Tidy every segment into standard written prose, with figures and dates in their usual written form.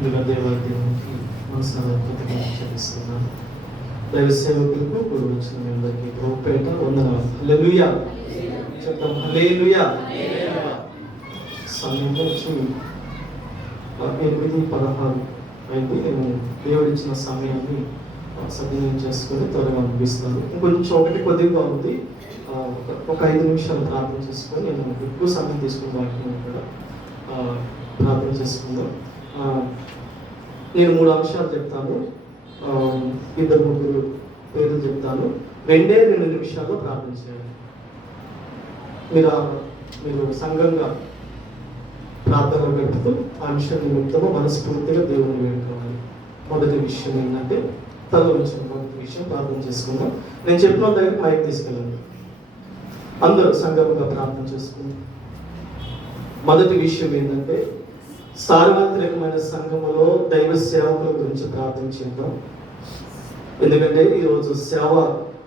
ముందుగా దేవాలయానికి మనసారా కృతజ్ఞతలు చెల్లిస్తున్నాను. దైవ సేవకులకు ఇప్పుడు వచ్చిన మీ అందరికీ ప్రభుపేట వందనాలు. హల్లెలూయా చెప్తాం. హల్లెలూయా. సమయం వచ్చి 8:16 అయింది. నేను దేవుడిచ్చిన సమయాన్ని సద్వినియోగం చేసుకొని త్వరగా ముగిస్తున్నాను. ఇంకొంచెం కొద్దిగా ఉంది. ఒక 5 నిమిషాలు ప్రార్థన చేసుకొని నేను ఎక్కువ సమయం తీసుకుని వాక్యం కూడా ప్రార్థన చేసుకుందాం. నేను 3 అంశాలు చెప్తాను, 2-3 పేర్లు చెప్తాను. 2 నిమిషాల్లో ప్రార్థన చేయాలి. మీరు సంఘంగా ప్రార్థన గడుపుతూ ఆ విషయం నిమిత్తము మనస్ఫూర్తిగా దేవుని వేడుకోవాలి. మొదటి విషయం ఏంటంటే మొదటి విషయం ప్రార్థన చేసుకుందాం. నేను చెప్పిన దగ్గర మైక్ తీసుకెళ్ళండి. అందరూ సంఘంగా ప్రార్థన చేసుకుందాం. మొదటి విషయం ఏంటంటే సార్వత్రికమైన సంఘములో దైవ సేవకుల గురించి ప్రార్థన చేద్దాం. ఎందుకంటే ఈరోజు సేవ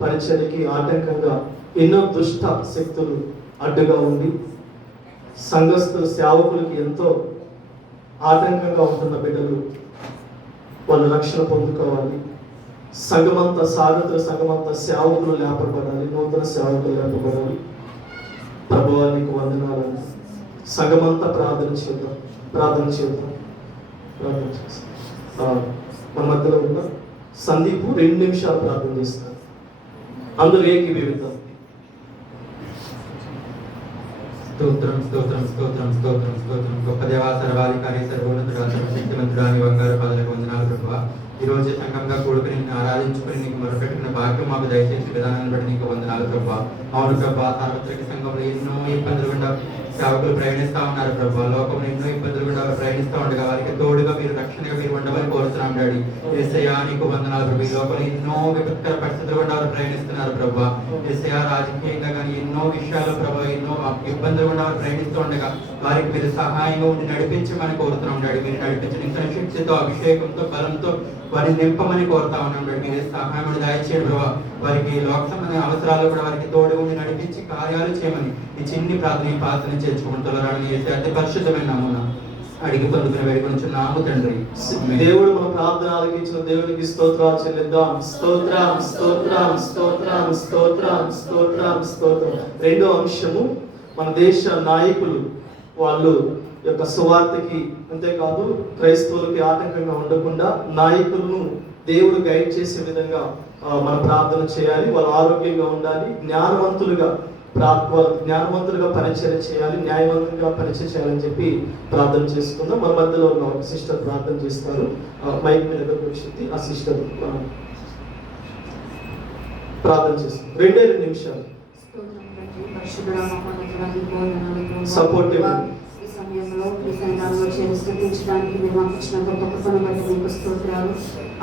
పరిచర్యకి ఆటంకంగా ఎన్నో దుష్ట శక్తులు అడ్డుగా ఉండి సంఘస్థుల సేవకులకి ఎంతో ఆటంకంగా ఉంటున్న బిడ్డలు వాళ్ళు రక్షణ పొందుకోవాలి. సంఘమంతా సంఘమంతా సేవకులు లేపబడాలి, నూతన సేవకులు లేపబడాలి. ప్రభువా నీకు వందనాలని సంఘమంతా ప్రార్థన చేద్దాం. మన మధ్యలో ఉన్న సందీపు 2 నిమిషాలు ప్రార్థన చేస్తారు. అందరూ ఏకీభవిద్దాం. స్తోత్రం స్తోత్రం స్తోత్రం స్తోత్రం స్తోత్రం. గొప్ప దేవా, సర్వాధికారి, సర్వోన్నతుడా, సర్వశక్తిమంతుడా, నీ బంగారు పాదాలకు వందనాలు ప్రభువా. ఈ రోజు సంఘంగా కూడుకుని నిన్ను ఆరాధించుకుని నీకు మొరపెట్టిన భాగ్యం మాకు దయచేసి విధానాన్ని బట్టి నీకు వందనాలు ప్రభువా. అవును ప్రభువా, సార్వత్రిక సంఘంలో ఎన్నో ఇబ్బందులు గుండా సేవకులు ప్రయాణిస్తూ ఉన్నారు ప్రభువా. లోకంలో ఎన్నో ఇబ్బందులు గుండా ప్రయాణిస్తూ ఉండగా వారికి తోడుగా మీరు రక్షణగా మీరు ఉండమని కోరుతున్నాం డాడీ. యేసయ్యా నీకు వందనాలు ప్రభు. ఈ లోకంలో ఎన్నో విపత్కర పరిస్థితులు గుండా వారు ప్రయాణిస్తున్నారు ప్రభువా. యేసయ్యా రాజకీయంగా కానీ ఎన్నో విషయాలు ప్రభు, ఎన్నో ఇబ్బందులు గుండా వారు ప్రయాణిస్తూ ఉండగా వారికి మీరు సహాయంగా ఉండి నడిపించమని కోరుతున్నాం డాడీ. మీరు నడిపించిన శక్తితో, అభిషేకంతో, బలంతో వారిని నింపమని కోరుతా ఉన్నాం డాడీ. మీరు సహాయం దయచేయండి ప్రభావ. వారికి లోక సంబంధమైన అవసరాలు కూడా వారికి తోడు ఉండి నడిపించి కార్యాలు చేయమని ఈ చిన్ని ప్రార్థన చేర్చుకుంటూ అతి పరిశుద్ధమైన నామమున అడిగి పొందుకుని వేడుకొనుచున్నాము తండ్రి. దేవుడు మన ప్రార్థన ఆలకించిన దేవునికి స్తోత్రాలు చెల్లిద్దాం. స్తోత్రం స్తోత్రం స్తోత్రం స్తోత్రం స్తోత్రం స్తోత్రం. 2వ అంశము, మన దేశ నాయకులు వాళ్ళు యొక్క సువార్తకి అంతేకాదు క్రైస్తవులకి ఆటంకంగా ఉండకుండా నాయకులను దేవుడు గైడ్ చేసే విధంగా మన ప్రార్థన చేయాలి. వాళ్ళు ఆరోగ్యంగా ఉండాలి, జ్ఞానవంతులుగా పరిచయం చేయాలి, న్యాయవంతంగా పరిచయం చేయాలని చెప్పి ప్రార్థన చేసుకుందాం. మన మధ్యలో ఉన్న ఒక సిస్టర్ ప్రార్థన చేస్తారు. మైక్ మీద కూర్చుంది ఆ సిస్టర్ ప్రార్థన చేస్తుంది. 2 నిమిషాలు సపోర్ట్ ఇవ్వండి. ఈ సమయంలో ఈ సంఘాల్లో స్థుతించడానికి మీరు మాకు ఇచ్చిన గొప్ప కృపను బట్టి మీకు స్తోత్రాలు.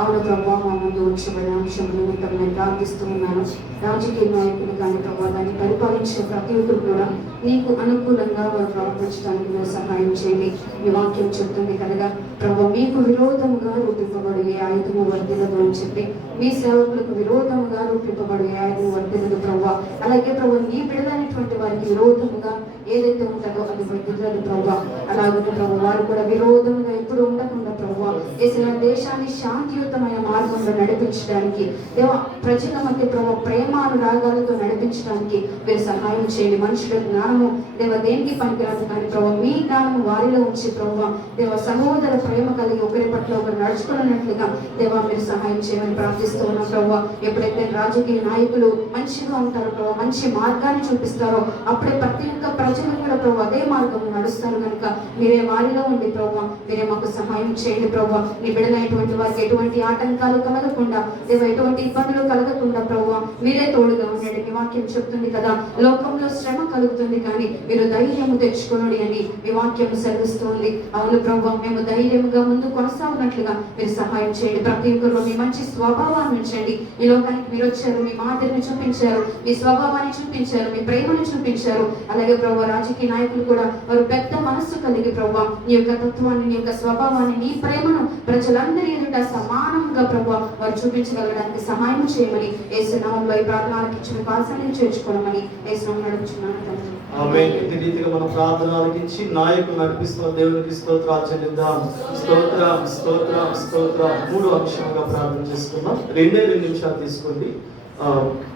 అవును ప్రభావ, మా ముందు ఉంచబడిన అంశం నిమిత్తం నేను ప్రార్థిస్తూ ఉన్నాను. రాజకీయ నాయకులు కానీ ప్రభావ దాన్ని పరిపాలించే ప్రతి ఒక్కరు కూడా నీకు అనుకూలంగా వారు ప్రవర్తించడానికి మీరు సహాయం చేయండి. మీ వాక్యం చెప్తుంది కనుక ప్రభావ మీకు విరోధముగా రూపింపబడి ఏ ఆయుధము వర్తిల్లదు అని చెప్పి, మీ సేవకులకు విరోధముగా రూపింపబడి ఏ ఆయుధము వర్తిల్లదు ప్రభావ. అలాగే ప్రభావ నీ బిడలైనటువంటి వారికి విరోధముగా ఏదైతే ఉంటుందో అది వర్తిల్లదు ప్రభావ. అలాగే ప్రభావ వారు కూడా విరోధముగా ఎప్పుడు ఉండకుండా ప్రభావ ఏదైనా దేశాన్ని శాంతియుతమైన మార్గంలో నడిపించడానికి దేవ ప్రజల మధ్య ప్రభావ ప్రేమానురాగాలతో నడిపించడానికి మీరు సహాయం చేయండి. మనుషుల జ్ఞానము దేవ దేనికి పనికిరాదు కానీ ప్రభావ మీ జ్ఞానము వారిలో ఉంచి ప్రభావ దేవ సహోదర ప్రేమ కలిగి ఒకరి పట్ల ఒకరు నడుచుకున్నట్లుగా దేవ మీరు సహాయం చేయమని ప్రార్థిస్తూ ఉన్నాం ప్రభావ. ఎప్పుడైతే రాజకీయ నాయకులు మంచిగా ఉంటారో ప్రభావ, మంచి మార్గాన్ని చూపిస్తారో అప్పుడే ప్రతి ఒక్క ప్రజలు కూడా ప్రభావ అదే మార్గం నడుస్తారు కనుక మీరే వారిలో ఉండి ప్రభావ మీరే మాకు సహాయం చేయండి ప్రభావ. నీ బిడ్డలైనటువంటి వారికి ఎటువంటి ఆటంకాలు కలగకుండా దేవ ఎటువంటి ఇబ్బందులు కలగకుండా ప్రభావ మీరే తోడుగా ఉండండి. మీ వాక్యం చెప్తుంది కదా, లోకంలో శ్రమ కలుగుతుంది కానీ మీరు ధైర్యము తెచ్చుకోండి అని మీ వాక్యం సెలవిస్తుంది. అవును ప్రభావ, మేము ధైర్యంగా ముందు కొనసాగినట్లుగా మీరు సహాయం చేయండి. ప్రతి ఒక్కరు మీ మంచి స్వభావాన్ని ఉంచండి. ఈ లోకానికి మీరు వచ్చారు, మీ మాదిరిని చూపించారు, మీ స్వభావాన్ని చూపించారు, మీ ప్రేమను చూపించారు. అలాగే ప్రభావ రాజకీయ నాయకులు కూడా వారు పెద్ద మనస్సు కలిగి ప్రభావ నీ యొక్క తత్వాన్ని, నీ యొక్క స్వభావాన్ని, నీ ప్రేమను ప్రేమను ప్రజలందరి ఎదుట సమానంగా ప్రభు వారు చూపించగలడానికి సహాయం చేయమని యేసు నామములో ఈ ప్రార్థనలకు ఇచ్చిన కాల్సాన్ని చేర్చుకోవమని యేసు నామములో అడుగుచున్నాను తండ్రి. ఆమేన్. ఇట్టి రీతిగా మన ప్రార్థన ఆలకించి నాయకులు నడిపిస్తున్న దేవునికి స్తోత్రాలు చెల్లిద్దాం. స్తోత్రం స్తోత్రం స్తోత్రం. 3 అంశాలుగా ప్రార్థన చేసుకుందాం. 2 నిమిషాలు తీసుకోండి.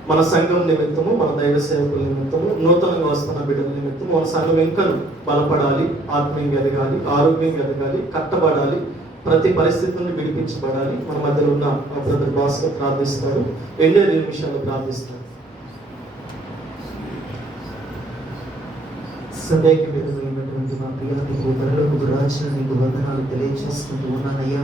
మన సంఘం నిమిత్తము, మన దైవ సేవకుల నిమిత్తము, నూతనంగా వస్తున్న బిడ్డల నిమిత్తము మన సంఘం ఇంకా బలపడాలి, ఆత్మీయంగా ఎదగాలి, ఆరోగ్యంగా ఎదగాలి, కట్టబడాలి, ప్రతి పరిస్థితి నుండి విడిపించబడాలి. మన మధ్యలో ఉన్న బ్రదర్ భాస్కర్ ప్రార్థిస్తారు. 2 నిమిషాలు ప్రార్థిస్తారు. సభకి విడుదలైనటువంటి మా ప్రియ నీకు పరలోకపు రాజ్యం నీకు వందనాలు తెలియజేసుకుంటూ ఉన్నానయ్యా.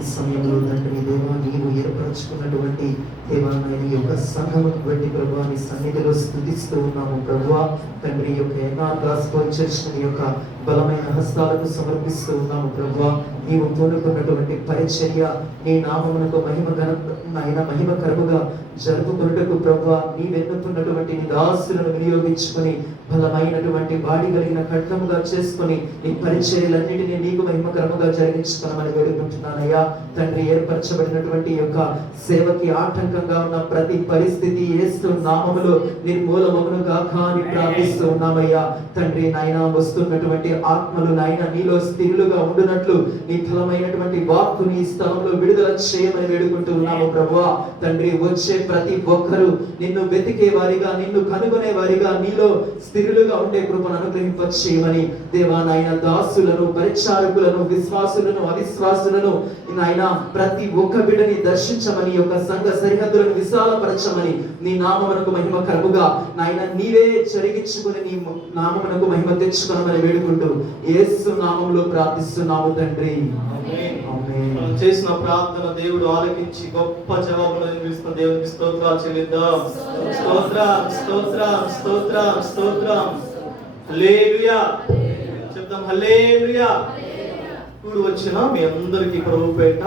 ఈ సమయంలో తండ్రి దేవా నీవు ఏర్పరచుకున్నటువంటి దేవా నాయన యొక్క సంఘమును బట్టి ప్రభువా నీ సన్నిధిలో స్తుతిస్తూ ఉన్నాము ప్రభువా. తండ్రి యొక్క ఎన్ఆర్ గాస్పెల్ చర్చ్ యొక్క బలమైన హస్తాలకు సమర్పిస్తూ ఉన్నాము ప్రభువా. నీవు పూనుకున్నటువంటి పరిచర్య నీ నామమునకు మహిమకరముగా జరుపుకున్నటకు ప్రభువా నీవెన్నుకున్నటువంటి నీ దాసులను వినియోగించుకొని బలమైనటువంటి వాడి కలిగిన ఖడ్గముగా చేసుకొని ఈ పరిచర్యలన్నిటినీ నీకు మహిమకరముగా జరిగించుకోమని వేడుకుంటున్నానయ్యా. తండ్రి ఏర్పరచబడినటువంటి యొక్క సేవకి ఆటంకంగా ఉన్న ప్రతి పరిస్థితి యేసు నామములో నిర్మూలమగును గాక అని ప్రార్థిస్తూ ఉన్నామయ్యా. తండ్రి నాయన వస్తున్నటువంటి ఆత్మలు నాయన నీలో స్థిరులుగా ఉండునట్లు నీ ఫలమైనటువంటి వాక్కుని ఈ స్థలంలో విడుదల చేయమని వేడుకుంటూ ఉన్నాము ప్రభువా. తండ్రి వచ్చే ప్రతి ఒక్కరూ నిన్ను వెతికే వారిగా, నిన్ను కనుగొనే వారిగా, నీలో స్థిరులుగా ఉండే కృపను అనుగ్రహింపచేయమని దేవా నాయన దాసులను, పరిచారకులను, విశ్వాసులను, అవిశ్వాసులను నాయన ప్రతి ఒక్క బిడ్డని దర్శించమని, యొక్క సంఘ సరిహద్దులను విశాలపరచమని, నీ నామమునకు మహిమకరముగా నాయన నీవే జరిగించుకుని నీ నామమునకు మహిమ తెచ్చుకోమని వేడుకుంటూ యేసు నామములో ప్రార్థిస్తున్నాము తండ్రి. మనం చేసిన ప్రార్థన దేవుడు ఆలకించి గొప్ప జవాబులు అందిస్తున్న దేవునికి స్తోత్రాలు చెల్లిద్దాం. స్తోత్రం స్తోత్రం స్తోత్రం స్తోత్రం. హల్లెలూయా చెప్తాం. హల్లెలూయా. ఇప్పుడు వచ్చిన మీ అందరికీ ప్రభు పేట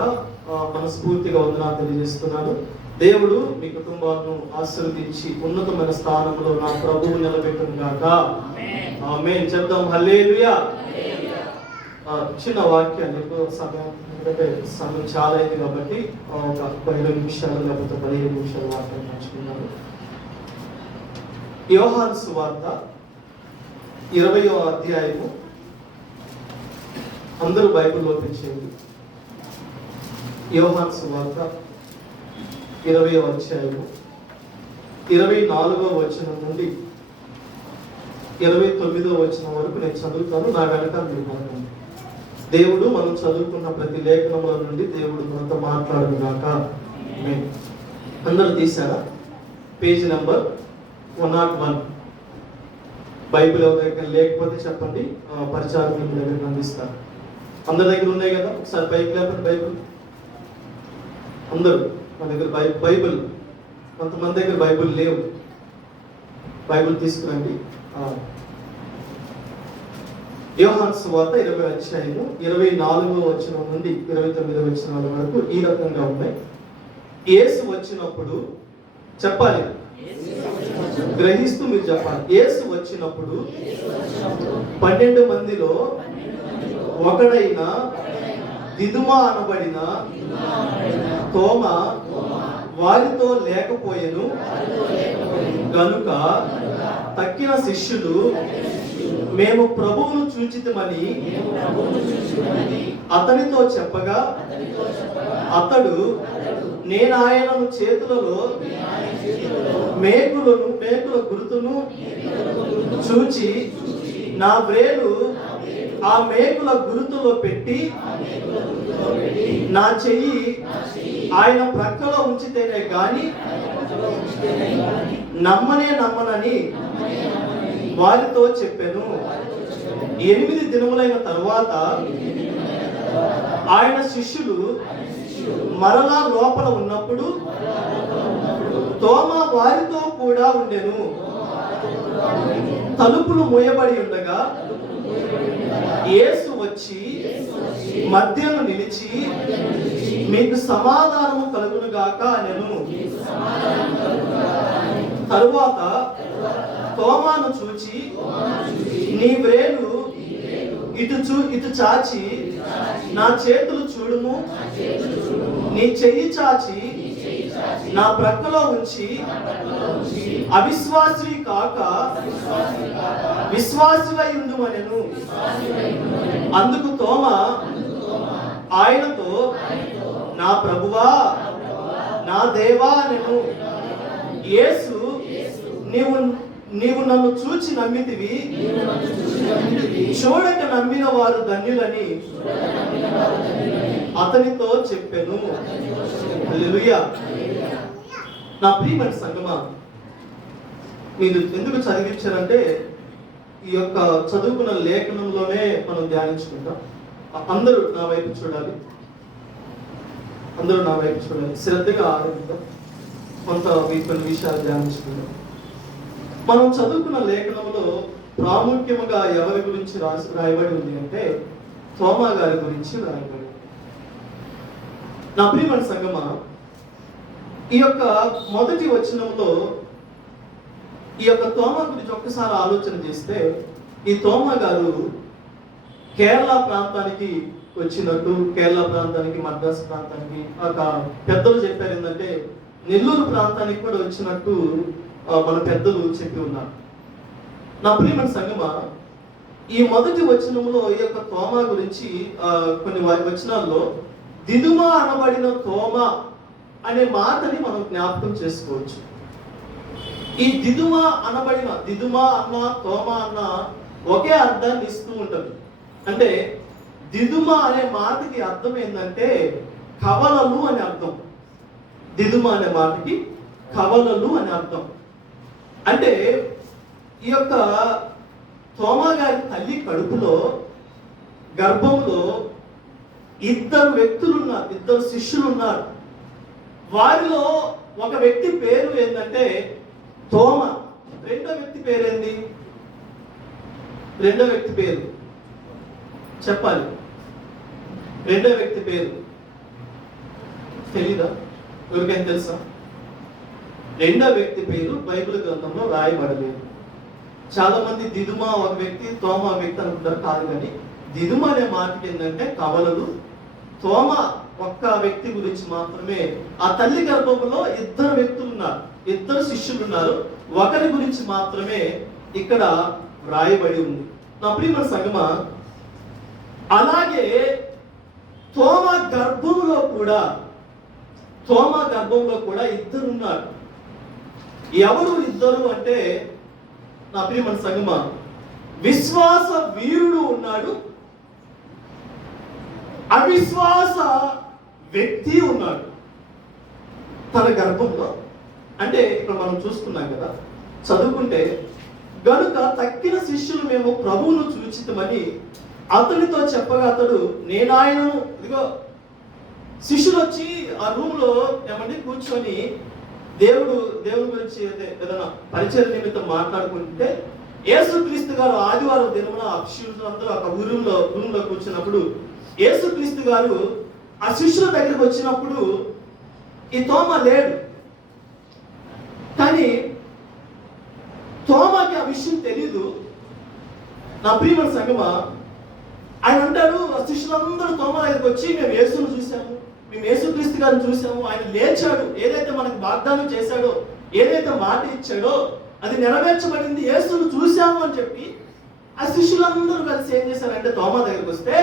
మనస్ఫూర్తిగా వందనాలు తెలియజేస్తున్నాను. దేవుడు మీ కుటుంబాలను ఆశీర్వదించి ఉన్నతమైన స్థానంలో నా ప్రభువు నిలబెట్టును గాక. ఆమేన్ చెప్తాం. హల్లెలూయా. చిన్న వాక్యాన్ని సమయం చాలా అయింది కాబట్టి ఒక 15 నిమిషాలు లేకపోతే 15 నిమిషాల వాక్యం పంచుకున్నాను. యోహాను సువార్త 20వ అధ్యాయము. అందరూ బైబిల్ ఓపెన్ చేయండి. యోహాను సువార్త 20వ అధ్యాయము 24వ వచనం నుండి 29వ వచనం వరకు నేను చదువుతాను. నా వెనక మీరు పలకండి. దేవుడు మనం చదువుకున్న ప్రతి లేఖనముల నుండి దేవుడు మనతో మాట్లాడును గాక. ఆమేన్. అందరూ తీశారా? Page number 101. బైబిల్ ఎవరి దగ్గర లేకపోతే చెప్పండి, పరిచారకుల దగ్గర అందిస్తారు. అందరి దగ్గర ఉన్నాయి కదా? ఒకసారి బైబిల్ లేకపోతే బైబిల్ అందరూ మన దగ్గర బైబిల్ కొంతమంది దగ్గర బైబిల్ లేవు. బైబిల్ తీసుకురండి. యోహాను సువార్త 20వ అధ్యాయము 24వ వచనం నుండి 29వ వచనాల వరకు ఈ రకంగా ఉన్నాయి. యేసు వచ్చినప్పుడు చెప్పాలి, గ్రహిస్తూ మీరు చెప్పాలి. యేసు వచ్చినప్పుడు 12 మందిలో ఒకడైన దిదుమా అనబడిన తోమ వారితో లేకపోయెను గనుక తక్కిన శిష్యులు మేము ప్రభువును చూచితమని అతనితో చెప్పగా అతడు నేను ఆయనను చేతులలో మేకుల గుర్తును చూచి నా వ్రేలు ఆ మేకుల గుర్తులో పెట్టి నా చెయ్యి ఆయన ప్రక్కలో ఉంచితేనే గాని నమ్మనని వారితో చెప్పాను. 8 దినములైన తరువాత ఆయన శిష్యులు మరలా లోపల ఉన్నప్పుడు తోమా వారితో కూడా ఉండెను. తలుపులు మూయబడి ఉండగా యేసు వచ్చి మధ్యను నిలిచి మీకు సమాధానము కలుగును గాక అనెను. తరువాత తోమాను చూచి నీ వ్రేలు ఇటు చాచి నా చేతులు చూడుము, నీ చెయ్యి చాచి నా ప్రక్కలో ఉంచి అవిశ్వాసి కాక విశ్వాసివై ఉండుమనెను. అందుకు తోమా ఆయనతో, నా ప్రభువా, నా దేవా అనెను. యేసు, నీవు నన్ను చూచి నమ్మితివి, చూడక నమ్మిన వారు ధన్యులని అతనితో చెప్పెను. హల్లెలూయా. నా ప్రియమైన సంగమా, మీరు ఎందుకు చదివించారంటే ఈ యొక్క చదువుకున్న లేఖనంలోనే మనం ధ్యానించుకుంటాం. అందరూ నా వైపు చూడాలి, అందరూ నా వైపు చూడాలి, శ్రద్ధగా ఆరంభిద్దాం. కొంత కొన్ని విషయాలు ధ్యానించుకుందాం. మనం చదువుకున్న లేఖనంలో ప్రాముఖ్యముగా ఎవరి గురించి రాయబడి ఉంది అంటే తోమా గారి గురించి రాయబడి. నా ప్రియమైన సంగమా, ఈ యొక్క మొదటి వచనంలో ఈ యొక్క తోమా గురించి ఒక్కసారి ఆలోచన చేస్తే, ఈ తోమా గారు కేరళ ప్రాంతానికి వచ్చినట్టు, కేరళ ప్రాంతానికి, మద్రాసు ప్రాంతానికి, ఒక పెద్దలు చెప్పారు ఏంటంటే నెల్లూరు ప్రాంతానికి కూడా వచ్చినట్టు మన పెద్దలు చెప్పి ఉన్నారు. నా ప్రియమైన సంగమా, ఈ మొదటి వచనంలో ఈ యొక్క తోమా గురించి కొన్ని వచనాల్లో దిదుమా అనబడిన తోమా అనే మాటని మనం జ్ఞాపకం చేసుకోవచ్చు. ఈ దిదుమా అన్న తోమా అన్న ఒకే అర్థాన్ని ఇస్తూ ఉంటుంది. అంటే దిదుమా అనే మాటకి అర్థం ఏంటంటే కవలలు అని అర్థం. దిదుమా అనే మాటకి కవలలు అని అర్థం. అంటే ఈ యొక్క తోమా గారి తల్లి కడుపులో, గర్భంలో ఇద్దరు వ్యక్తులున్నారు, ఇద్దరు శిష్యులు ఉన్నారు. వారిలో ఒక వ్యక్తి పేరు ఏంటంటే తోమా. రెండో వ్యక్తి పేరేంది? రెండో వ్యక్తి పేరు చెప్పాలి. రెండో వ్యక్తి పేరు తెలీదా? ఎవరికైనా తెలుసా? రెండో వ్యక్తి పేరు బైబిల్ గ్రంథంలో రాయబడలేదు. చాలా మంది దిదుమా ఒక వ్యక్తి, తోమా ఒక వ్యక్తి అనుకుంటారు. కాదు, కానీ దిదుమా అనే మాటకి ఏంటంటే కవలలు. తోమా ఒక్క వ్యక్తి గురించి మాత్రమే. ఆ తల్లి గర్భంలో ఇద్దరు వ్యక్తులు ఉన్నారు, ఇద్దరు శిష్యులు ఉన్నారు. ఒకరి గురించి మాత్రమే ఇక్కడ వ్రాయబడి ఉంది. నా ప్రియమైన సంగమా, అలాగే తోమా గర్భంలో కూడా ఇద్దరు ఉన్నారు. ఎవరు ఇద్దరు అంటే నా ప్రియమైన సంగమా, విశ్వాస వీరుడు ఉన్నాడు, అవిశ్వాస వ్యక్తి ఉన్నాడు తన గర్భంలో. అంటే ఇక్కడ మనం చూసుకున్నాం కదా, చదువుకుంటే, గనుక తక్కిన శిష్యులు మేము ప్రభువును చూచితమని అతనితో చెప్పగా అతడు, నేనాయనను. ఇదిగో శిష్యులు వచ్చి ఆ రూమ్ లో ఏమండి కూర్చొని దేవుడి గురించి ఏదైనా పరిచయ నిమిత్తం మాట్లాడుకుంటే, యేసుక్రీస్తు గారు ఆదివారం దినమున ఆ శిష్యులు అందరూ ఒక రూమ్ లో కూర్చున్నప్పుడు యేసుక్రీస్తు గారు ఆ శిష్యుల దగ్గరికి వచ్చినప్పుడు ఈ తోమా లేడు. కానీ తోమాకి ఆ విషయం తెలీదు. నా ప్రియమైన సంగమా, ఆయన అంటాడు, ఆ శిష్యులందరూ తోమా దగ్గరికి వచ్చి, మేము యేసును చూసాము, మేము యేసుక్రీస్తు గారిని చూసాము, ఆయన లేచాడు, ఏదైతే మనకు వాగ్దానం చేశాడో, ఏదైతే మాట ఇచ్చాడో అది నెరవేర్చబడింది, యేసును చూసాము అని చెప్పి ఆ శిష్యులందరూ కలిసి ఏం చేశారంటే తోమా దగ్గరికి వస్తే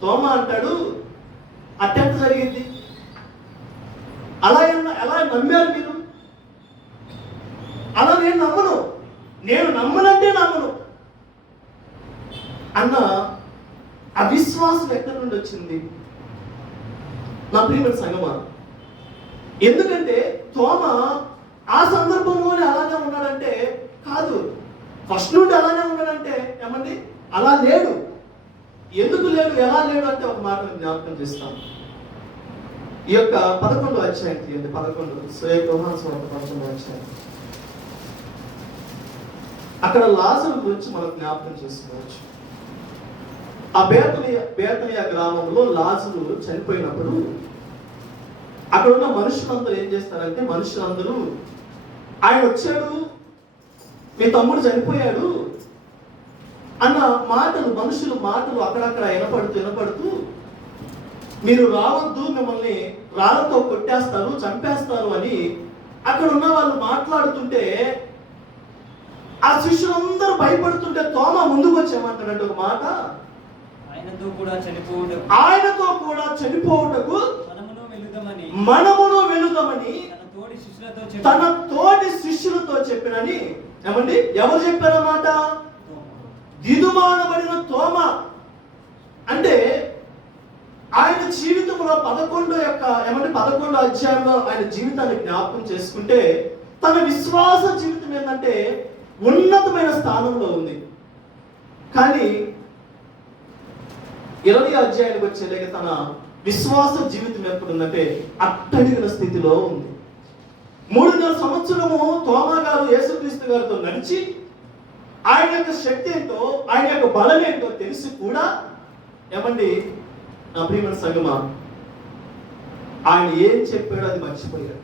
తోమా అంటాడు, అట్టెంత జరిగింది, ఎలా నమ్మారు మీరు? అలా నేను నమ్మనంటే నమ్మను అన్న అవిశ్వాసం ఎక్కడి నుండి వచ్చింది? నా ప్రియమైన సంగమా, ఎందుకంటే తోమా ఆ సందర్భంలోనే అలానే ఉన్నాడంటే కాదు, ఫస్ట్ నుండి అలానే ఉన్నాడంటే ఏమండి అలా లేడు. ఎందుకు లేడు, ఎలా లేడు అంటే ఒక మాట జ్ఞాపకం చేస్తాను. ఈ యొక్క 11వ అధ్యాయం తీయండి. 11 యోహాను సువార్త 11వ అధ్యాయం. అక్కడ లాజరు గురించి మనం జ్ఞాపకం చేసుకోవచ్చు. ఆ బేతనియా గ్రామంలో లాజరు చనిపోయినప్పుడు అక్కడ ఉన్న మనుషులందరూ ఏం చేస్తారంటే, మనుషులందరూ ఆయన వచ్చాడు, మీ తమ్ముడు చనిపోయాడు అన్న మాటలు, మనుషులు మాటలు అక్కడక్కడ వినపడుతూ మీరు రావద్దు, మిమ్మల్ని రాళ్ళతో కొట్టేస్తారు, చంపేస్తారు అని అక్కడ ఉన్న వాళ్ళు మాట్లాడుతుంటే ఆ శిష్యులందరూ భయపడుతుంటే తోమ ముందుకు వచ్చేమంటాడంటే ఒక మాట, ఆయనతో కూడా చనిపోవుటకు మనమును వెళుదామని తన తోటి శిష్యులతో చెప్పినని. ఏమండి, ఎవరు చెప్పారన్నమాట? దిదుమానబడిన తోమ. అంటే ఆయన జీవితంలో 11 అధ్యాయంలో ఆయన జీవితాన్ని జ్ఞాపకం చేసుకుంటే తన విశ్వాస జీవితం ఏంటంటే ఉన్నతమైన స్థానంలో ఉంది. కానీ 20 అధ్యాయానికి వచ్చేలేక తన విశ్వాస జీవితం ఎక్కడుందంటే అట్టడిగిన స్థితిలో ఉంది. 3.5 సంవత్సరము తోమా గారు యేసుక్రీస్తు గారితో నడిచి ఆయన యొక్క శక్తి ఏంటో, ఆయన యొక్క బలం ఏంటో తెలిసి కూడా ఏమండి నా ప్రియమైన సంగమా, ఆయన ఏం చెప్పాడో అది మర్చిపోయాడు.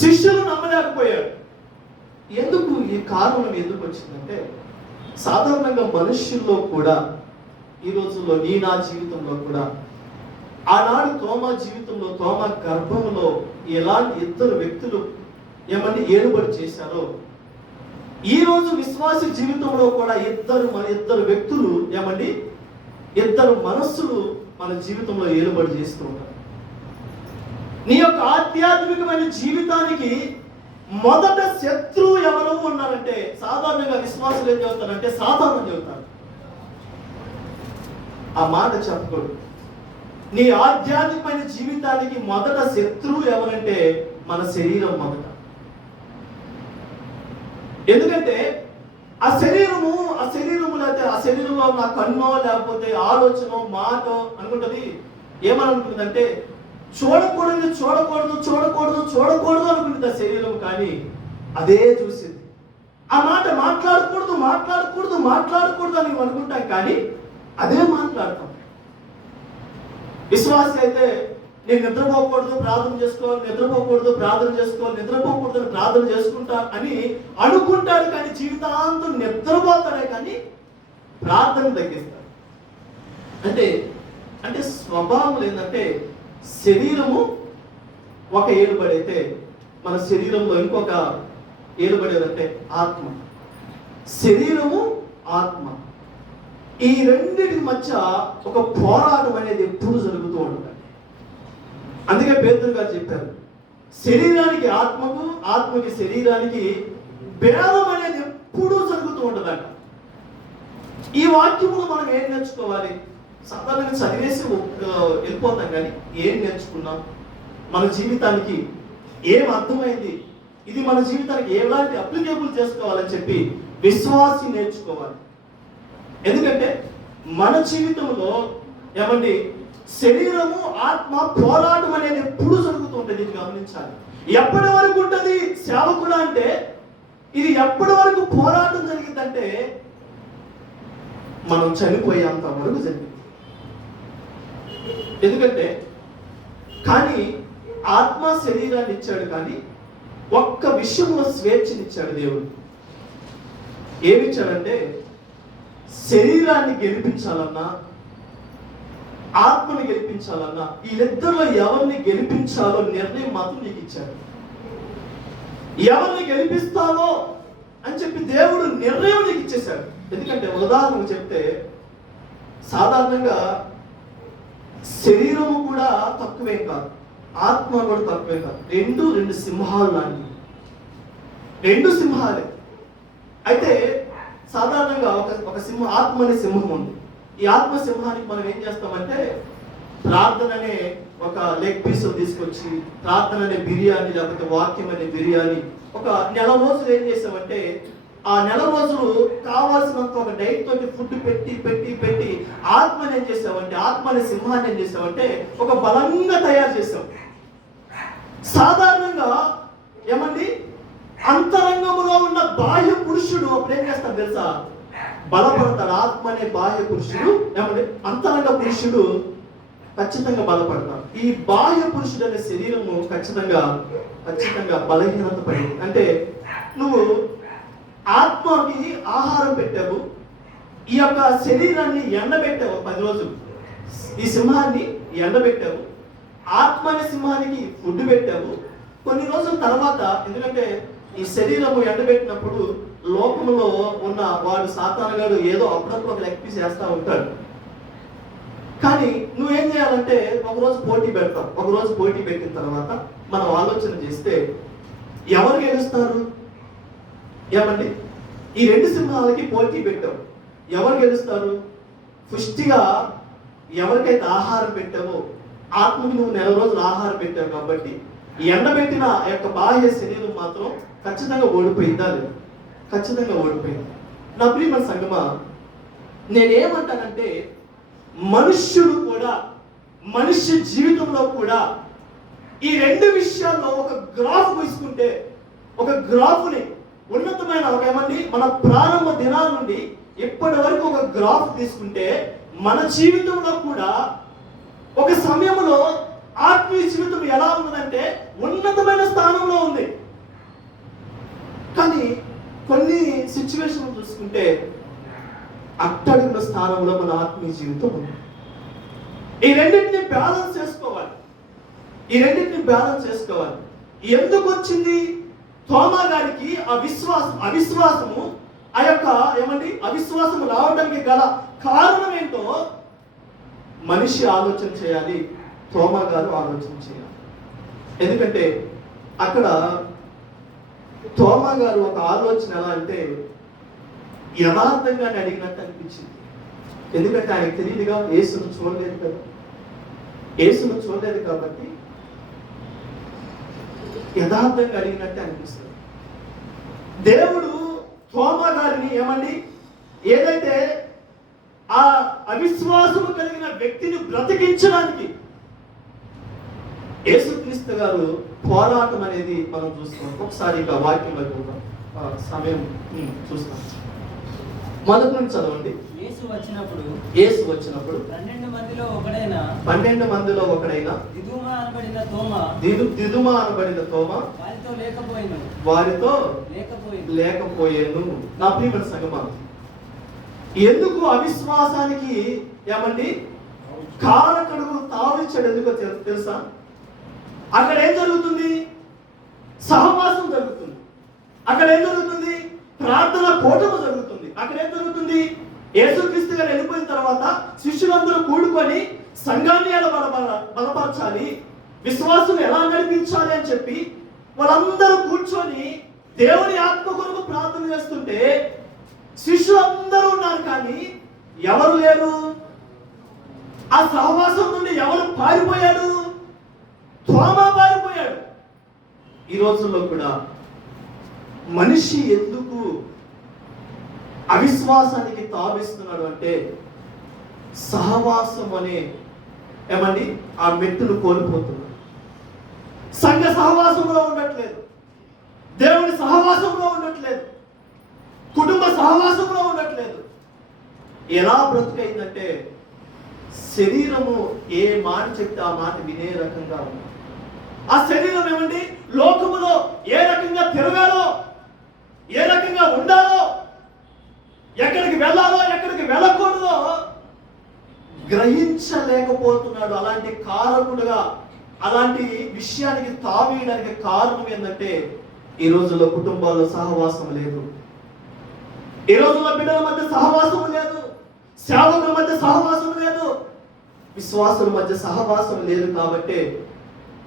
శిష్యులు నమ్మలేకపోయాడు. ఎందుకు ఈ కారణం ఎందుకు వచ్చిందంటే, సాధారణంగా మనుష్యుల్లో కూడా ఈ రోజుల్లో నా జీవితంలో కూడా ఆనాడు తోమా జీవితంలో, తోమా గర్భంలో ఎలాంటి ఇద్దరు వ్యక్తులు ఏమని ఏలుబడి చేశారో, ఈ రోజు విశ్వాస జీవితంలో కూడా ఇద్దరు వ్యక్తులు ఏమండి, ఇద్దరు మనస్సులు మన జీవితంలో ఏలుబడి చేస్తూ ఉంటారు. నీ యొక్క ఆధ్యాత్మికమైన జీవితానికి మొదట శత్రువు ఎవరు ఉన్నారంటే సాధారణంగా విశ్వాసులు ఏం చెబుతారంటే సాధారణ చెబుతారు. ఆ మాట చెప్పకూడదు. నీ ఆధ్యాత్మికమైన జీవితానికి మొదట శత్రువు ఎవరంటే మన శరీరం మొదట. ఎందుకంటే ఆ శరీరము లేకపోతే ఆ శరీరంలో నా కన్నో లేకపోతే ఆలోచన మాటో అనుకుంటుంది. ఏమనుకుంటుందంటే చూడకూడదు అనుకుంటుంది ఆ శరీరం. కానీ అదే చూసింది. ఆ మాట మాట్లాడకూడదు అని అనుకుంటాం, కానీ అదే మాట్లాడతాం. విశ్వాసి అయితే నేను నిద్రపోకూడదు ప్రార్థన చేసుకోవాలి ప్రార్థన చేసుకుంటా అని అనుకుంటాడు, కానీ జీవితాంతం నిద్రపోతాడే కానీ ప్రార్థన తగ్గిస్తాడు. అంటే స్వభావం ఏంటంటే శరీరము ఒక ఏలుబడైతే మన శరీరంలో ఇంకొక ఏలుబడేదంటే ఆత్మ. శరీరము ఆత్మ, ఈ రెండింటి మధ్య ఒక పోరాటం అనేది ఎప్పుడు జరుగుతూ ఉంటుంది. అందుకే పేతురు గారు చెప్పారు, శరీరానికి ఆత్మకు, ఆత్మకి శరీరానికి భేదం అనేది ఎప్పుడూ జరుగుతూ ఉంటుందంట. ఈ వాక్యములు మనం ఏం నేర్చుకోవాలి? సాధారణంగా చదివేసి వెళ్ళిపోతాం, కానీ ఏం నేర్చుకున్నాం? మన జీవితానికి ఏం అర్థమైంది? ఇది మన జీవితానికి ఎలాంటి అప్లికేబుల్ చేసుకోవాలని చెప్పి విశ్వాసి నేర్చుకోవాలి. ఎందుకంటే మన జీవితంలో ఏమండి శరీరము ఆత్మ పోరాటం అనేది ఎప్పుడు జరుగుతూ ఉంటుంది. ఇది గమనించాలి. ఎప్పటి వరకు ఉంటుంది సేవకుడు అంటే? ఇది ఎప్పటి వరకు పోరాటం జరిగిందంటే మనం చనిపోయేంత వరకు జరిగింది. ఎందుకంటే కానీ ఆత్మ శరీరాన్ని ఇచ్చాడు, కానీ ఒక్క విషయంలో స్వేచ్ఛనిచ్చాడు దేవుడు. ఏమిచ్చాడంటే శరీరాన్ని గెలిపించాలన్నా ఆత్మని గెలిపించాలన్నా వీళ్ళిద్దరిలో ఎవరిని గెలిపించాలో నిర్ణయం మాత్రం నీకు ఇచ్చాడు. ఎవరిని గెలిపిస్తావో అని చెప్పి దేవుడు నిర్ణయం నీకు ఇచ్చేశాడు. ఎందుకంటే ఉదాహరణకు చెప్తే సాధారణంగా శరీరము కూడా తక్కువేం కాదు, ఆత్మ కూడా తక్కువేం కాదు. రెండు సింహాలు లాంటివి, రెండు సింహాలే. అయితే సాధారణంగా ఒక సింహం, ఆత్మ అనే సింహం ఉంది. ఈ ఆత్మ సింహానికి మనం ఏం చేస్తామంటే ప్రార్థన అనే ఒక లెగ్ పీస్ తీసుకొచ్చి ప్రార్థన అనే బిర్యానీ లేకపోతే వాక్యం అనే బిర్యానీ ఒక నెల రోజులు ఏం చేసామంటే ఆ నెల రోజులు కావాల్సినంత ఒక డైట్ తోటి ఫుడ్ పెట్టి ఆత్మని ఏం చేసామంటే ఆత్మ అనే సింహాన్ని ఏం చేసామంటే ఒక బలంగా తయారు చేసాం. సాధారణంగా ఏమండి అంతరంగంలో ఉన్న బాహ్య పురుషుడు అప్పుడు ఏం చేస్తాడు తెలుసా? బలపడతాడు. ఆత్మ అనే బాహ్య పురుషుడు ఏమంటే అంతరంగ పురుషుడు ఖచ్చితంగా బలపడతాడు. ఈ బాహ్య పురుషుడు అనే శరీరము ఖచ్చితంగా బలహీనత పడింది. అంటే నువ్వు ఆత్మకి ఆహారం పెట్టావు, ఈ యొక్క శరీరాన్ని ఎండబెట్టావు 10 రోజులు. ఈ సింహాన్ని ఎండబెట్టావు, ఆత్మ అనే సింహానికి ఫుడ్ పెట్టావు. కొన్ని రోజుల తర్వాత, ఎందుకంటే ఈ శరీరము ఎండబెట్టినప్పుడు లోకంలో ఉన్న వాడు సాతానుగాడు ఏదో అప్పుడప్పుడు ఒక లెక్క చేస్తూ ఉంటాడు. కానీ నువ్వేం చేయాలంటే ఒకరోజు పోటీ పెడతావు. ఒకరోజు పోటీ పెట్టిన తర్వాత మనం ఆలోచన చేస్తే ఎవరు గెలుస్తారు? ఏమండి, ఈ రెండు సింహాలకి పోటీ పెట్టావు, ఎవరు గెలుస్తారు? పుష్టిగా ఎవరికైతే ఆహారం పెట్టావో, ఆత్మకి నువ్వు నెల రోజులు ఆహారం పెట్టావు కాబట్టి ఎండబెట్టిన ఆ యొక్క బాహ్య శరీరం మాత్రం ఖచ్చితంగా ఓడిపోయిందా లేదు? ఖచ్చితంగా ఓడిపోయింది. నా ప్రియమైన సంగమా, నేనేమంటానంటే మనుష్యుడు కూడా, మనుష్య జీవితంలో కూడా ఈ రెండు విషయాల్లో ఒక గ్రాఫ్ తీసుకుంటే, ఒక గ్రాఫ్ని ఉన్నతమైన ఒక ఏమండి మన ప్రారంభ దినాల నుండి ఇప్పటి వరకు ఒక గ్రాఫ్ తీసుకుంటే మన జీవితంలో కూడా ఒక సమయంలో ఆత్మీయ జీవితం ఎలా ఉందంటే ఉన్నతమైన స్థానంలో ఉంది. కానీ కొన్ని సిచ్యువేషన్ చూసుకుంటే అట్టడుగున స్థానంలో మన ఆత్మీయ జీవితం ఉంది. ఈ రెండింటిని బ్యాలెన్స్ చేసుకోవాలి. ఈ రెండింటిని బ్యాలెన్స్ చేసుకోవాలి. ఎందుకు వచ్చింది తోమా గారికి అవిశ్వాసము ఆ యొక్క ఏమండి అవిశ్వాసము రావడానికి గల కారణం ఏంటో మనిషి ఆలోచన చేయాలి, తోమా గారు ఆలోచన చేయాలి. ఎందుకంటే అక్కడ తోమా గారు ఒక ఆలోచన ఎలా అంటే యథార్థంగానే అడిగినట్టు అనిపించింది. ఎందుకంటే ఆయనకు తెలియదుగా, యేసును చూడలేదు కదా, యేసును చూడలేదు కాబట్టి యథార్థంగా అడిగినట్టే అనిపిస్తుంది. దేవుడు తోమా గారిని ఏమండి ఏదైతే ఆ అవిశ్వాసము కలిగిన వ్యక్తిని బ్రతికించడానికి యేసుక్రీస్తు గారు పోరాటం అనేది మనం చూస్తున్నాం. ఒకసారి ఇక వాక్యం సమయం చూస్తాం. మొదటి నుంచి చదవండి. యేసు వచ్చినప్పుడు 12 మందిలో ఒకడైన దిదుమా అనబడిన తోమా వారితో లేకపోయేను. నా ప్రియమైన సంగమా, ఎందుకు అవిశ్వాసానికి ఏమండి కారకుడు తావిచ్చాడు? ఎందుకో తెలుసా? అక్కడ ఏం జరుగుతుంది? సహవాసం జరుగుతుంది. అక్కడ ఏం జరుగుతుంది? ప్రార్థన కూటమి జరుగుతుంది. అక్కడ ఏం జరుగుతుంది? యేసుక్రీస్తు గారు వెళ్ళిపోయిన తర్వాత శిష్యులందరూ కూడుకొని సంఘాన్ని ఎలా బలపరచాలి, విశ్వాసం ఎలా నడిపించాలి అని చెప్పి వాళ్ళందరూ కూర్చొని దేవుని ఆత్మ కొరకు ప్రార్థన చేస్తుంటే శిష్యులందరూ ఉన్నారు, కానీ ఎవరు లేరు. ఆ సహవాసం నుండి ఎవరు పారిపోయాడు? తోమా పారిపోయాడు. ఈ రోజుల్లో కూడా మనిషి ఎందుకు అవిశ్వాసానికి తావిస్తున్నాడు అంటే సహవాసం అనే ఏమండి ఆ మెట్టును కోల్పోతున్నాడు. సంఘ సహవాసంలో ఉండట్లేదు, దేవుని సహవాసంలో ఉండట్లేదు, కుటుంబ సహవాసంలో ఉండట్లేదు. ఎలా బ్రతుకైందంటే శరీరము ఏ మాట చెప్తే ఆ మాట వినే రకంగా ఉంది. ఆ శరీరం ఏమండి లోకములో ఏ రకంగా తిరగాలో, ఏ రకంగా ఉండాలో, ఎక్కడికి వెళ్ళాలో, ఎక్కడికి వెళ్ళకూడదో గ్రహించలేకపోతున్నాడు. అలాంటి కారకుడుగా, అలాంటి విషయానికి తావేయడానికి కారణం ఏంటంటే ఈ రోజుల్లో కుటుంబాల్లో సహవాసం లేదు, ఈ రోజుల్లో బిడ్డల మధ్య సహవాసం లేదు, సేవకుల మధ్య సహవాసం లేదు, విశ్వాసుల మధ్య సహవాసం లేదు. కాబట్టి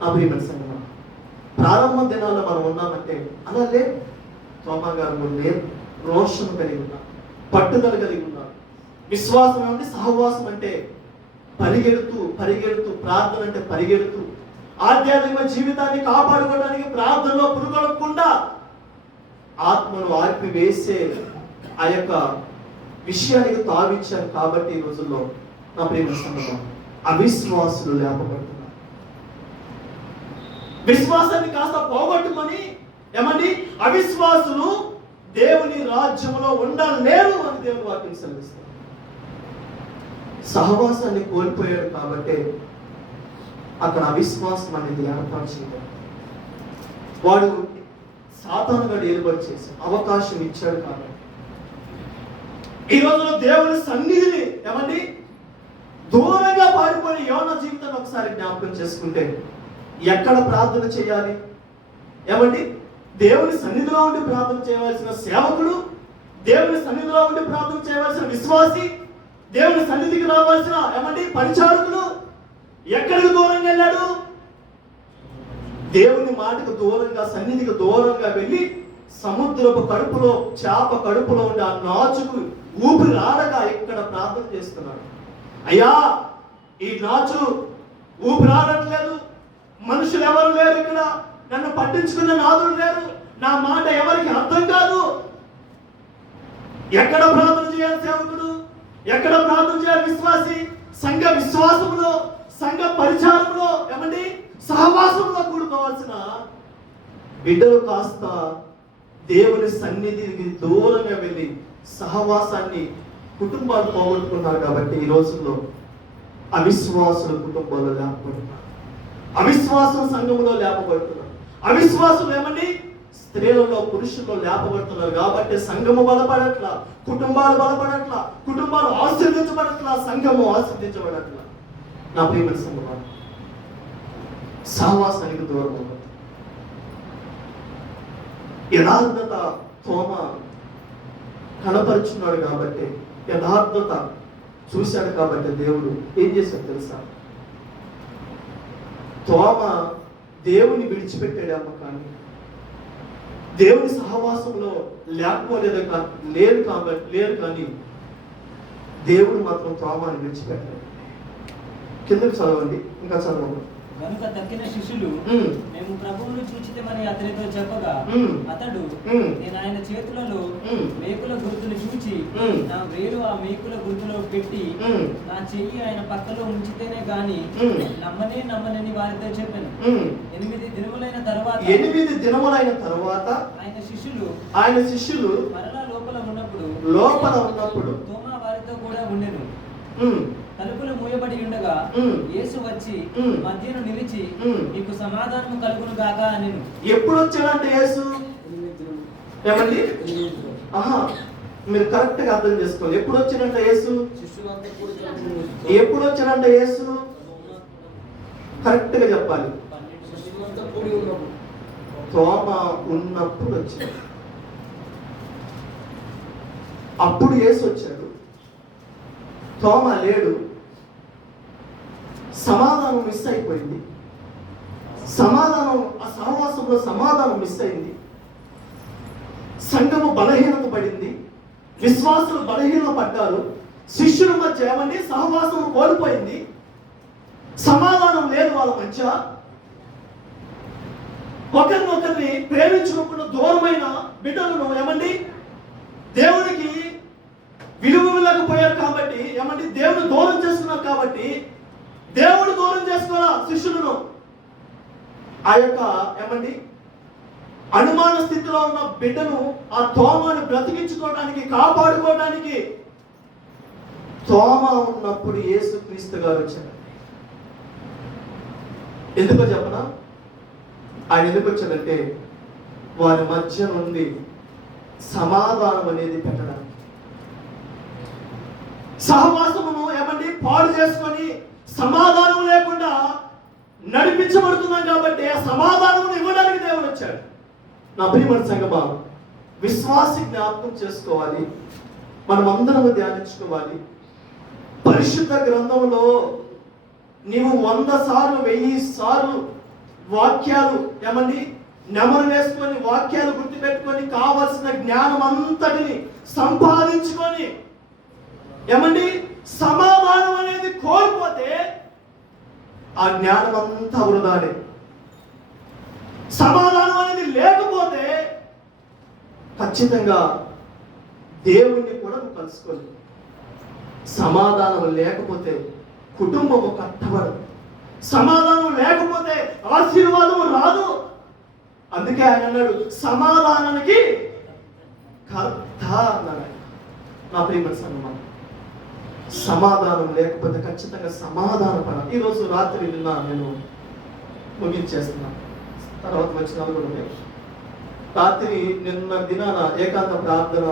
ప్రియమైన సంగమా, ప్రారంభ దినాల్లో మనం ఉన్నామంటే అలా లేదు. తోమా గారు లేదు, రోషం కలిగి ఉన్నారు, పట్టుదల కలిగి ఉన్నారు. విశ్వాసం అంటే సహవాసం అంటే పరిగెడుతూ ప్రార్థన అంటే పరిగెడుతూ ఆధ్యాత్మిక జీవితాన్ని కాపాడుకోవడానికి ప్రార్థనలో పురుగొనకుండా ఆత్మను ఆర్పివేసే ఆ యొక్క విషయానికి తావిచ్చారు. కాబట్టి ఈ రోజుల్లో నా ప్రియమైన సంగమా అవిశ్వాసులు లేపబడుతున్నారు. విశ్వాసాన్ని కాస్త పోగొట్టుకొని ఏమండి అవిశ్వాసులు దేవుని రాజ్యంలో ఉండలేరు అని దేవుని వాక్యం సెలవిస్తారు. సహవాసాన్ని కోల్పోయాడు కాబట్టి అక్కడ అవిశ్వాసం అనేది ఏర్పాటు చేయడం. వాడు సాతానుగా ఏర్పాటు చేసి అవకాశం ఇచ్చాడు కాబట్టి ఈ రోజులో దేవుని సన్నిధిని ఏమండి దూరంగా పారిపోయిన యోనా జీవితాన్ని ఒకసారి జ్ఞాపకం చేసుకుంటే ఎక్కడ ప్రార్థన చేయాలి? ఏమండి, దేవుని సన్నిధిలో ఉండి ప్రార్థన చేయవలసిన సేవకుడు, దేవుని సన్నిధిలో ఉండి ప్రార్థన చేయవలసిన విశ్వాసి, దేవుని సన్నిధికి రావాల్సిన ఏమండి పరిచారకుడు ఎక్కడికి దూరంగా వెళ్ళాడు? దేవుని మాటకు దూరంగా, సన్నిధికి దూరంగా వెళ్ళి సముద్రపు కడుపులో, చేప కడుపులో ఉండే ఆ నాచుకు ఊపిరి ఆడగా ఇక్కడ ప్రార్థన చేస్తున్నాడు. అయ్యా, ఈ నాచు ఊపిరి ఆడట్లేదు, మనుషులు ఎవరు లేరు ఇక్కడ, నన్ను పట్టించుకున్న నాదుడు లేరు, నా మాట ఎవరికి అర్థం కాదు. ఎక్కడ ప్రార్థన చేయాలి సేవకుడు? ఎక్కడ ప్రార్థన చేయాలి విశ్వాసి? సంఘ విశ్వాసంలో, సంఘ పరిచారంలో, ఏమండి సహవాసంలో కూడుకోవాల్సిన బిడ్డలు కాస్త దేవుని సన్నిధికి దూరంగా వెళ్ళి సహవాసాన్ని కుటుంబాలు పోగొట్టుకున్నారు. కాబట్టి ఈ రోజుల్లో అవిశ్వాసుల కుటుంబాల్లో లేపబడుతున్నారు, అవిశ్వాసం సంఘంలో లేపబడుతున్నారు, అవిశ్వాసం ఏమండి స్త్రీలలో, పురుషుల్లో లేపబడుతున్నారు. కాబట్టి సంఘము బలపడట్లా, కుటుంబాలు బలపడట్లా, కుటుంబాలు ఆశీర్వదించబడట్లా, సంఘము ఆశీర్వదించబడట్లా. నా ప్రియమైన సంఘం, సహవాసానికి దూరం అవ్వదు. యథార్థత తోమ కనపరుచున్నాడు కాబట్టి, యథార్థత చూశాడు కాబట్టి దేవుడు ఏం చేశాడు తెలుసా? తోమ దేవుని విడిచిపెట్టాడేమో కానీ దేవుని సహవాసంలో లేకపోలేదు లేదు కానీ దేవుడు మాత్రం తోమాని విడిచిపెట్టాడు. కిందకు చదవండి, ఇంకా చదవండి. కనుక తక్కిన శిష్యులు మేము ప్రభువును చూచితమని అతనితో చెప్పగా అతడు నేను ఆయన చేతులలో మేకుల గుర్తును చూచి నా వేలు ఆ మేకుల గుర్తులో పెట్టి నా చెయ్యి ఆయన పక్కలో ఉంచితేనే గాని నమ్మనని వారితో చెప్పాను. 8 దినములైన తర్వాత ఆయన శిష్యులు మరలా లోపల ఉన్నప్పుడు తోమా వారితో కూడా ఉండెను. తలుపులు మూయబడి ఉండగా యేసు వచ్చి మధ్యను నిలిచి నీకు సమాధానము కలుగును గాక అనెను. ఎప్పుడు వచ్చాడంటే యేసు? ఏమండి, మీరు కరెక్ట్ గా అర్థం చేసుకోవాలి. ఎప్పుడు వచ్చాడంటే యేసు? ఎప్పుడు వచ్చాడంటే యేసు? కరెక్ట్ గా చెప్పాలి. తోమ ఉన్నప్పుడు వచ్చాడు. అప్పుడు యేసు వచ్చాడు, తోమ లేడు. సమాధానం మిస్ అయిపోయింది. సమాధానం, ఆ సహవాసంలో సమాధానం మిస్ అయింది. సంఘము బలహీనత పడింది, విశ్వాసులు బలహీనత పడ్డారు, శిష్యుల మధ్య ఏమండి సహవాసం కోల్పోయింది, సమాధానం లేదు వాళ్ళ మధ్య. ఒకరినొకరిని ప్రేమించుకోకుండా దూరమైన బిడ్డలను ఏమండి దేవునికి విలువలేకపోయారు కాబట్టి, ఏమండి దేవుడు దూరం చేసుకున్నారు కాబట్టి, దేవుడు దూరం చేసుకోవాలా శిష్యులను. ఆ యొక్క ఏమండి అనుమాన స్థితిలో ఉన్న బిడ్డను, ఆ తోమను బ్రతికించుకోవడానికి, కాపాడుకోవడానికి తోమ ఉన్నప్పుడు యేసుక్రీస్తు గారు వచ్చారు. ఎందుకో చెప్పనా? ఆయన ఎందుకు వచ్చాడంటే వారి మధ్య నుండి సమాధానం అనేది పెట్టడానికి. సహవాసమును ఏమండి పాడు చేసుకొని సమాధానం లేకుండా నడిపించబడుతున్నాం కాబట్టి ఆ సమాధానమును ఇవ్వడానికి దేవుడు వచ్చాడు. నా ప్రియమైన సంగమా, విశ్వాసి జ్ఞాపకం చేసుకోవాలి, మనం అందరము ధ్యానించుకోవాలి. పరిశుద్ధ గ్రంథంలో నీవు 100 సార్లు 1000 సార్లు వాక్యాలు ఏమండి నెమరు వేసుకొని, వాక్యాలు గుర్తుపెట్టుకొని, కావలసిన జ్ఞానం అంతటిని సంపాదించుకొని ఏమండి సమాధానం అనేది కోల్పోతే ఆ జ్ఞానం అంతా వృధానే. సమాధానం అనేది లేకపోతే ఖచ్చితంగా దేవుణ్ణి కూడా నువ్వు కలుసుకోలేదు. సమాధానం లేకపోతే కుటుంబము కట్టబడదు, సమాధానం లేకపోతే ఆశీర్వాదం రాదు. అందుకే ఆయన అన్నాడు సమాధానానికి కర్త అన్నాడు. నా ప్రియమైన సన్మానం, సమాధానం లేకపోతే ఖచ్చితంగా సమాధాన పడాలి. ఈరోజు రాత్రి నేను ముగించేస్తున్నాను, తర్వాత వచ్చిన కూడా ఉన్నాయి. రాత్రి నిన్న దినాన ఏకాంత ప్రార్థన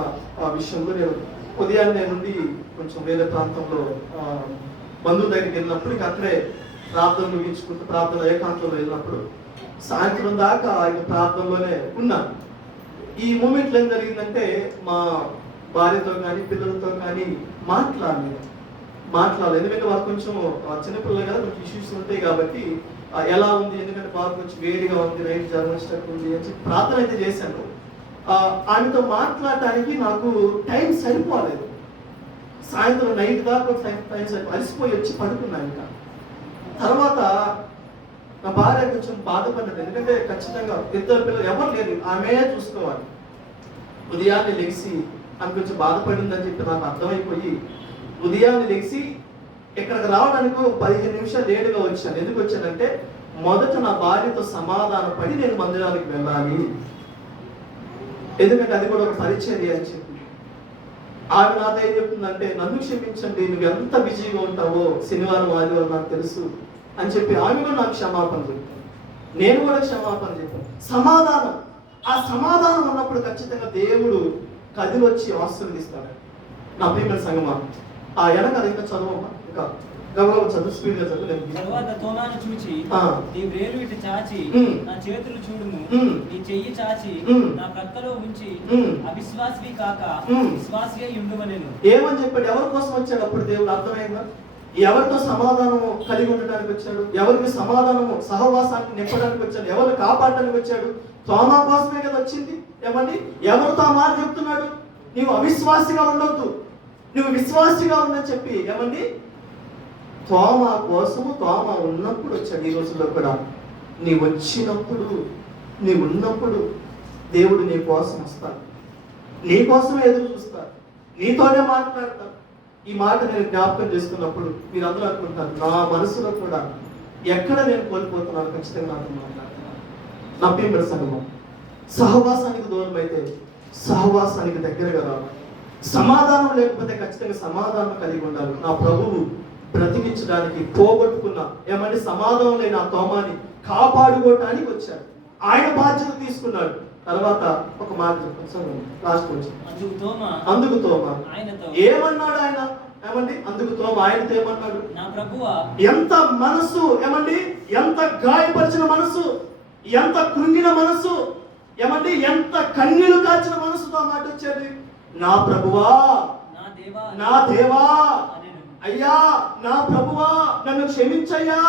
విషయంలో నేను ఉదయాన్నే నుండి కొంచెం వేరే ప్రాంతంలో బంధువుల దగ్గరికి వెళ్ళినప్పుడు ఇక అక్కడే ప్రార్థన ముగించుకుంటూ ప్రార్థన ఏకాంతంలో వెళ్ళినప్పుడు సాయంత్రం దాకా ఇక ప్రార్థనలోనే ఉన్నాను. ఈ మూమెంట్లో ఏం జరిగిందంటే మా భార్యతో కానీ పిల్లలతో కానీ మాట్లాడలేదు. ఎందుకంటే వాళ్ళు కొంచెం చిన్నపిల్లలు కదా, కొంచెం ఇష్యూస్ ఉంటాయి కాబట్టి ఎలా ఉంది, ఎందుకంటే బాగా కొంచెం వేడిగా ఉంది, రైట్ జర్మనిస్టక్ ఉంది అని చెప్పి ప్రార్థన అయితే చేశాను. ఆమెతో మాట్లాడటానికి నాకు టైం సరిపోలేదు. సాయంత్రం నైట్ దాకా టైం అలసిపోయి వచ్చి పడుకున్నాను. ఇంకా తర్వాత నా భార్య కొంచెం బాధపడ్డది, ఎందుకంటే ఖచ్చితంగా ఇద్దరు పిల్లలు ఎవరు లేరు, ఆమె చూసుకోవాలి. ఉదయాన్నే లెగిసి ఆమె కొంచెం బాధపడిందని చెప్పి నాకు అర్థమైపోయి ఉదయాన్నే లెగిసి ఇక్కడికి రావడానికి 15 నిమిషాలు లేటుగా వచ్చాను. ఎందుకు వచ్చానంటే మొదట నా భార్యతో సమాధానం పడి నేను మందిరానికి వెళ్ళాలి, ఎందుకంటే అది కూడా ఒక పరిచర్య అని చెప్పి. ఆమె నాతో ఏం చెప్తుందంటే, నన్ను క్షమించండి, నువ్వు ఎంత బిజీగా ఉంటావో శనివారం ఆదివారం నాకు తెలుసు అని చెప్పి ఆమె కూడా నాకు క్షమాపణ చెప్పాను, నేను కూడా క్షమాపణ చెప్పాను. సమాధానం, ఆ సమాధానం ఉన్నప్పుడు ఖచ్చితంగా దేవుడు కదిలి వచ్చి ఆశీర్వదిస్తాడు. నా ప్రియమైన సంగమా, ఆ వెనక అది ఇంకా చదవమ్మా, ఇంకా గబగబ చదువు, స్పీడ్ గా చదువు. తరువాత తోమాను చూచి నీ వేలు ఇటు చాచి నా చేతులు చూడుము, నీ చెయ్యి చాచి నా ప్రక్కలో ఉంచి అవిశ్వాసివి కాక విశ్వాసిగా ఉండుమనెను. ఏమని చెప్పాడు? ఎవరి కోసం వచ్చాడు అప్పుడు దేవుడు? అర్థమైందా? ఎవరితో సమాధానము కలిగి ఉండడానికి వచ్చాడు? ఎవరికి సమాధానము సహవాసాన్ని నింపడానికి వచ్చాడు? ఎవరిని కాపాడడానికి వచ్చాడు? తోమా కోసమే కదా వచ్చింది. ఏమండి, ఎవరితో ఆ మాట చెప్తున్నాడు? నీవు అవిశ్వాసిగా ఉండొద్దు, నువ్వు విశ్వాసిగా ఉండని చెప్పి ఏమండి తోమా కోసము, తోమా ఉన్నప్పుడు వచ్చాడు. ఈ రోజుల్లో కూడా నీ వచ్చినప్పుడు, నీ ఉన్నప్పుడు దేవుడు నీ కోసం వస్తాడు, నీ కోసమే ఎదురు చూస్తాడు, నీతోనే మాట్లాడతాడు. ఈ మాట నేను జ్ఞాపకం చేసుకున్నప్పుడు మీరు అందరూ అనుకుంటారు, నా మనసులో కూడా ఎక్కడ నేను కోల్పోతున్నాను, ఖచ్చితంగా నాతో మాట్లాడుతున్నాను. నా ప్రియమైన సంగమం, సహవాసానికి దూరం అయితే సహవాసానికి దగ్గరగా రావాలి. సమాధానం లేకపోతే ఖచ్చితంగా సమాధానం కలిగి ఉండాలి. నా ప్రభువు బ్రతికించడానికి పోగొట్టుకున్న ఏమంటే సమాధానం లేని ఆ తోమాని కాపాడుకోవటానికి వచ్చాడు. ఆయన బాధ్యత తీసుకున్నాడు. తర్వాత ఒక మాట చెప్పాను, లాస్ట్ వచ్చి అందుకు తోమా ఏమన్నాడు? ఆయన ఏమండి అందుకు తోమా ఆయనతో ఏమన్నాడు? నా ప్రభువా, ఎంత మనసు, ఏమండి ఎంత గాయపరిచిన మనసు, ఎంత కృంగిన మనసు, ఏమండి ఎంత కన్నీళ్లు కాచిన మనసుతో మాట వచ్చేది. నా ప్రభువా, నా దేవా, అయ్యా నా ప్రభువా నన్ను క్షమించయ్యా,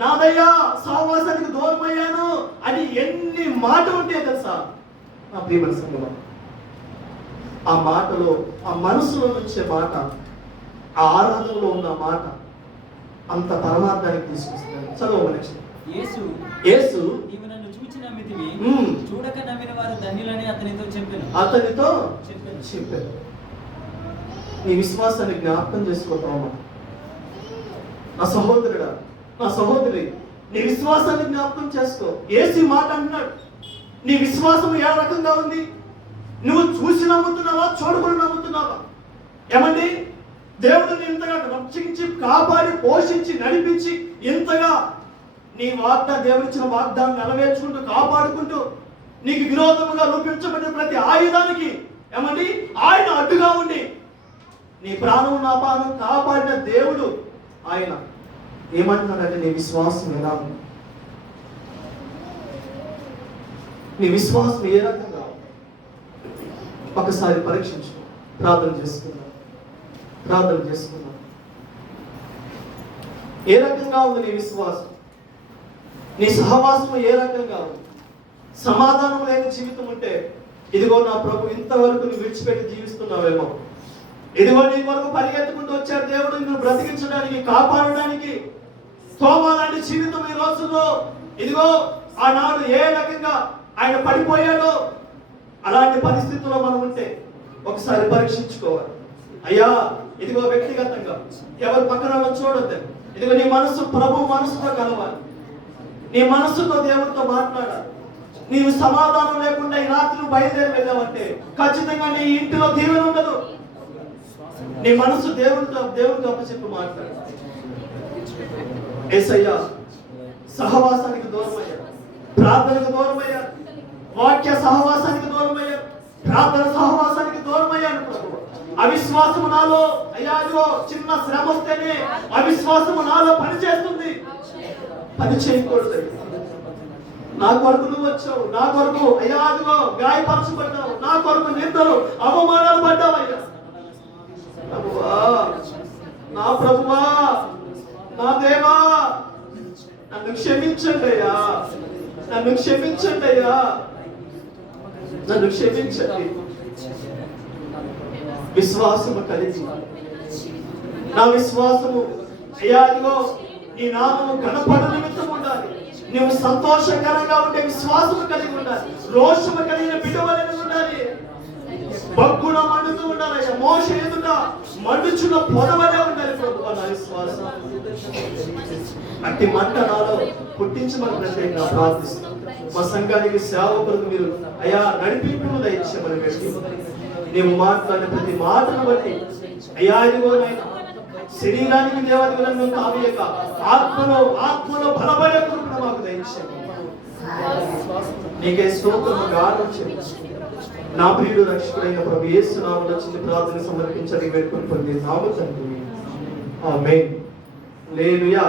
నాదయ్యా సహవాసానికి దూరం అయ్యాను అని ఎన్ని మాటలు ఉంటాయి తెలుసా నా ప్రియమైన సంగమా. ఆ మాటలో, ఆ మనసులో వచ్చే మాట, ఆ ఆరాధనలో ఉన్న మాట అంత పరమార్థానికి తీసుకొస్తాను. చదువు నెక్స్ట్. యేసు నీవు నన్ను చూచి నమ్మితివి, చూడక నమ్మిన వారు ధన్యులని అతనితో చెప్పాను. నీ విశ్వాసాన్ని జ్ఞాపకం చేసుకోతామా నా సహోదరుడా, నా సహోదరి, నీ విశ్వాసాన్ని జ్ఞాపకం చేసుకో. యేసు మాట అంటున్నాడు, నీ విశ్వాసం ఏ రకంగా ఉంది? నువ్వు చూసి నమ్ముతున్నావా, చూడకుండా నమ్ముతున్నావా? ఏమండి దేవుడిని ఇంతగా రక్షించి కాపాడి పోషించి నడిపించి ఇంతగా నీ దేవుడిచ్చిన వాగ్దానం నెరవేర్చుకుంటూ కాపాడుకుంటూ నీకు విరోధముగా రూపించబడిన ప్రతి ఆయుధానికి ఏమండి ఆయన అడ్డుగా ఉండి నీ ప్రాణం నా ప్రాణం కాపాడిన దేవుడు ఆయన ఏమంటున్నాడంటే, నీ విశ్వాసం ఎలా ఉంది? నీ విశ్వాసం ఏ రకంగా? ఒకసారి పరీక్షించు. ప్రార్థన చేసుకున్నాం. ఏ రకంగా ఉంది నీ విశ్వాసం? నీ సహవాసం ఏ రకంగా ఉంది? సమాధానం లేని జీవితం ఉంటే, ఇదిగో నా ప్రభు ఇంతవరకు నువ్వు విడిచిపెట్టి జీవిస్తున్నావేమో, ఇదిగో నీ కొరకు పరిగెత్తుకుంటూ వచ్చాడు దేవుడు నిన్ను బ్రతికించడానికి, కాపాడడానికి. తోమా లాంటి జీవితం ఈ రోజుల్లో ఇదిగో ఆనాడు ఏ రకంగా ఆయన పడిపోయాడో అలాంటి పరిస్థితుల్లో మనం ఉంటే ఒకసారి పరీక్షించుకోవాలి. అయ్యా ఇదిగో వ్యక్తిగతంగా ఎవరి పక్కన చూడొద్దు. ఇదిగో నీ మనసు ప్రభు మనసుతో కలవాలి. నీ మనసుతో దేవుడితో మాట్లాడాలి. నీవు సమాధానం లేకుండా ఈ రాత్రి బయలుదేరి వెళ్ళావంటే ఖచ్చితంగా నీ ఇంటిలో దీవెన ఉండదు. నీ మనసు దేవుడితో అప్పచెప్పి మాట్లాడు. యేసయ్యా సహవాసానికి దూరమయ్యాడు, ప్రార్థనకు దూరమయ్యాడు, వాక్య సహవాసానికి దూరమయ్యాడు, ప్రార్థన సహవాసానికి దూరమయ్యాడు. ప్రభు అవిశ్వాసము నాలో అయ్యా ఇదిగో చిన్న శ్రమ వస్తేనే అవిశ్వాసము నాలో పని చేస్తుంది. పని చేయకూడదు. నా కొరకు నువ్వు వచ్చావు, నా కొరకు అయ్యా అదిగో గాయపరచబడ్డావు, నా కొరకు నిందలు అవమానాలు పడ్డావు అయ్యా. ప్రభువా, నా ప్రభువా, నా దేవా, నన్ను క్షమించండి అయ్యా, నన్ను క్షమించండి అయ్యా, నన్ను క్షమించండి. విశ్వాసము కలిగి నా విశ్వాసము అయ్యా ఇదిగో నీ నామము గణపడు నిమిత్తం ఉండాలి. నువ్వు సంతోషకరంగా ఉండే విశ్వాసము కలిగి ఉండాలి. రోషము కలిగిన బిడ్డవలెను ఉండాలి. బగ్గున మండుతూ ఉండాలి. మోషే ఎదుట మండుచున్న పొదవలే ఉండాలి. ప్రభువా, నా విశ్వాసం అట్టి మంట నాలో పుట్టించమని ప్రత్యేకంగా ప్రార్థిస్తున్నాను. మా సంఘానికి సేవకులకు మీరు అయ్యా నడిపింపును దయచేయమని పెట్టి నీవు మాట్లాడిన ప్రతి మాటను బట్టి అయ్యా ఇదిగో నాయనా శరీరానికి దేవాదిగులను తావేయక ఆత్మలో బలపడే కృపను మాకు దయచేయండి. నీకే స్తోత్రము గానం చేయండి. నా ప్రియుడు రక్షకుడైన ప్రభు యేసు నామములో చిన్న ప్రార్థన సమర్పించడానికి వేడుకొని పొంది నామ తండ్రి. ఆమేన్. హల్లెలూయా.